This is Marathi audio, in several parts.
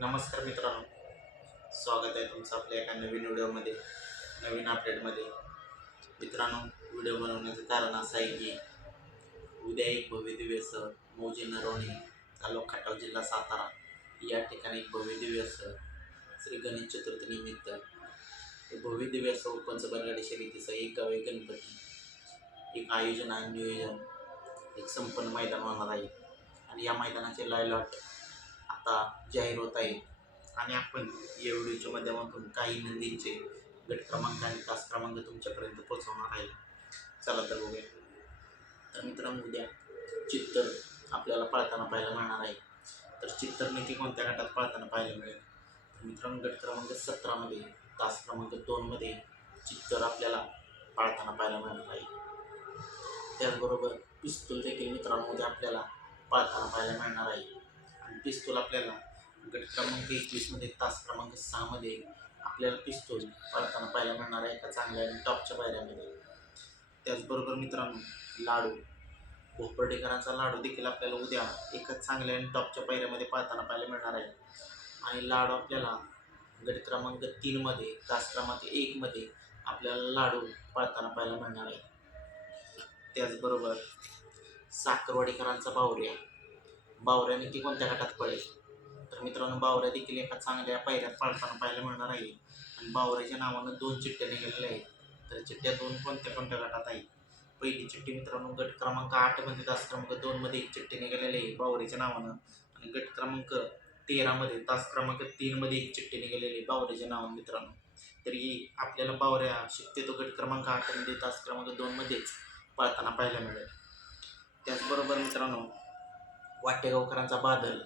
नमस्कार मित्रांनो. स्वागत आहे तुमचं आपल्या एका नवीन व्हिडिओमध्ये नवीन अपडेटमध्ये मित्रांनो व्हिडिओ बनवण्याचं कारण असं आहे की उद्या एक भव्य दिव्य मौजे नरवणे तालुका खटाव जिल्हा सातारा या ठिकाणी एक भव्य दिव्य श्री गणेश चतुर्थीनिमित्त एक भव्य दिव्य असं ओपनचं शर्यतीचं एक गावे गणपती एक आयोजन आणि नियोजन एक संपन्न मैदान होणार आहे. आणि या मैदानाचे लायलॉट आता जाहीर होत आहे. आणि आपण या व्हिडिओच्या माध्यमातून काही नंदींचे गट क्रमांक आणि तास क्रमांक तुमच्यापर्यंत पोहोचवणार आहे. चला तर बघूया. तर मित्रांनो उद्या चित्तर आपल्याला पळताना पाहायला मिळणार आहे. तर चित्तर नक्की कोणत्या गटात पळताना पाहायला मिळेल? तर मित्रांनो गट क्रमांक सतरामध्ये तास क्रमांक दोनमध्ये चित्तर आपल्याला पाळताना पाहायला मिळणार आहे. त्याचबरोबर पिस्तूल देखील मित्रांमध्ये आपल्याला पाळताना पाहायला मिळणार आहे. पिस्तूल आपल्याला. गट क्रमांक एकवीसमध्ये तास क्रमांक सहामध्ये आपल्याला पिस्तूल पळताना पाहायला मिळणार आहे एका चांगल्या आणि टॉपच्या पायऱ्यामध्ये. त्याचबरोबर मित्रांनो लाडू. भोपर्डेकरांचा लाडू देखील आपल्याला उद्या एका चांगल्या आणि टॉपच्या पायऱ्यामध्ये पाळताना पाहायला मिळणार आहे. आणि लाडू आपल्याला गट क्रमांक तीनमध्ये तास क्रमांक एकमध्ये आपल्याला लाडू पाळताना पाहायला मिळणार आहे. त्याचबरोबर साखरवाडीकरांचा बावऱ्या बावऱ्याने ती कोणत्या गटात पडेल तर मित्रांनो बावऱ्या देखील एका चांगल्या पायऱ्यात पाळताना पाहायला मिळणार आहे. आणि बावऱ्याच्या नावानं दोन चिठ्ठ्या निघालेल्या आहेत. तर चिठ्ठ्या दोन कोणत्या कोणत्या गटात आहेत? पहिली चिठ्ठी मित्रांनो गट क्रमांक आठमध्ये तास क्रमांक दोनमध्ये एक चिठ्ठी निघालेली आहे बावऱ्याच्या नावानं. आणि गट क्रमांक तेरामध्ये तास क्रमांक तीनमध्ये एक चिठ्ठी निघालेली आहे बावऱ्याच्या नावानं मित्रांनो. तरी आपल्याला बावऱ्या शक्यतो गट क्रमांक आठमध्ये तास क्रमांक दोनमध्येच पाळताना पाहायला मिळेल. त्याचबरोबर मित्रांनो वाटेगावकरांचा बादल.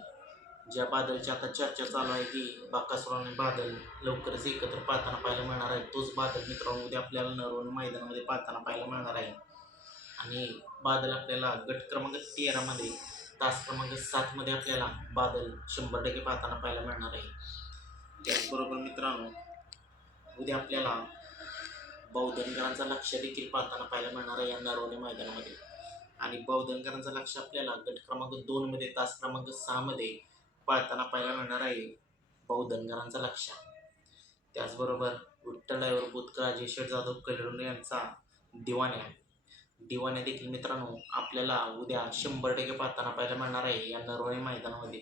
ज्या बादलची आता चर्चा चालू आहे की बाकासुर आणि बादल लवकरच एकत्र पाहताना पाहायला मिळणार आहे. तोच बादल मित्रांनो उद्या आपल्याला नरवण मैदानामध्ये पाहताना पाहायला मिळणार आहे. आणि बादल आपल्याला गट क्रमांक तेरामध्ये तास क्रमांक सातमध्ये आपल्याला बादल शंभर टक्के पाहताना पाहायला मिळणार आहे. त्याचबरोबर मित्रांनो उद्या आपल्याला बौद्धनकरांचा लक्ष देखील पाहताना पाहायला मिळणार आहे या नरवणे मैदानामध्ये. आणि बौद्धनकरांचं लक्ष आपल्याला गट क्रमांक दोनमध्ये तास क्रमांक सहामध्ये पाळताना पाहायला मिळणार आहे बौद्धनकरांचं लक्ष. त्याचबरोबर विठ्ठलायवर बुतकर अजय शेठ जाधव कलिडून यांचा दिवाण्या. दिवाण्या देखील मित्रांनो आपल्याला उद्या शंभर टक्के पाहताना पाहायला मिळणार आहे या नरवणे मैदानामध्ये.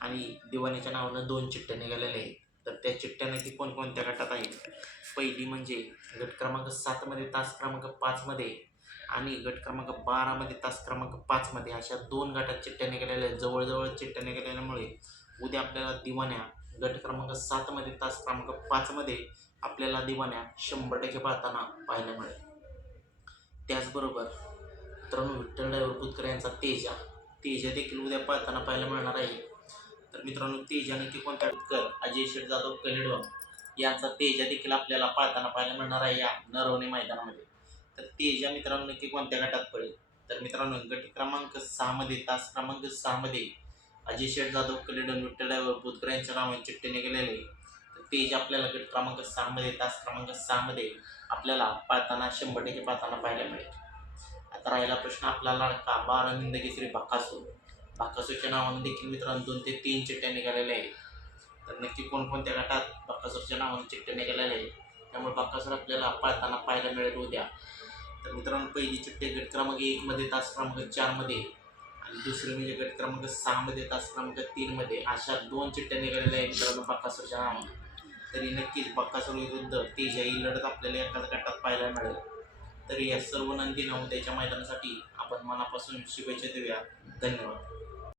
आणि दिवाणीच्या नावानं दोन चिठ्ठ्या निघालेल्या आहेत. तर त्या चिठ्ठ्या नक्की कोणकोणत्या गटात आहेत? पहिली म्हणजे गट क्रमांक सातमध्ये तास क्रमांक पाचमध्ये आणि गट क्रमांक बारामध्ये तास क्रमांक पाचमध्ये अशा दोन गटात चिठ्ठ्या निघालेल्या आहेत. जवळजवळ चिठ्ठ्या निघालेल्यामुळे उद्या आपल्याला दिवाण्या गट क्रमांक सातमध्ये तास क्रमांक पाचमध्ये आपल्याला दिवाण्या शंभर टक्के पाहताना पाहायला मिळेल. त्याचबरोबर मित्रांनो विठ्ठल ड्रायव्हर बुतकर यांचा तेजा. तेजा देखील उद्या पाहताना पाहायला मिळणार आहे. तर मित्रांनो तेजा नक्की कोणत्या बुतकर अजय शेठ जाधव कलिडोन यांचा तेजा देखील आपल्याला पाहताना पाहायला मिळणार आहे या नरवणे मैदानामध्ये. तर तेजा मित्रांनो नक्की कोणत्या गटात पडेल? तर मित्रांनो गट क्रमांक सहामध्ये तास क्रमांक सहामध्ये अजय शेठ जाधव कलेडन विठ्ठल बुधकर यांच्या नावाने चिठ्ठीने निघालेले आहे. तर तेज आपल्याला गट क्रमांक सहामध्ये तास क्रमांक सहामध्ये आपल्याला पाळताना शंभर टक्के पाळताना पाहायला मिळेल. आता राहिला प्रश्न आपला लाडका बारानंद केसरी बाकासूर बाकासूरच्या नावाने देखील मित्रांनो दोन ते तीन चिठ्ठ्या निघालेल्या आहेत. तर नक्की कोणकोणत्या गटात बाकासूरच्या नावाने चिठ्ठ्या निघालेल्या आहेत? त्यामुळे बाकासूर आपल्याला पाळताना पाहायला मिळेल उद्या. तर मित्रांनो पहिली चिठ्ठी गट क्रमांक एकमध्ये तास क्रमांक चारमध्ये आणि दुसरी म्हणजे गट क्रमांक सहामध्ये तास क्रमांक तीनमध्ये अशा दोन चिठ्ठ्या निघालेल्या आहेत मित्रांनो बक्कासूरच्या नावाने. तरी नक्कीच बक्कासूर विरुद्ध तेजा ही लढत आपल्याला एकाच गटात पाहायला मिळेल. तरी या सर्व नंदींना त्याच्या मैदानासाठी आपण मनापासून शुभेच्छा देऊया. धन्यवाद.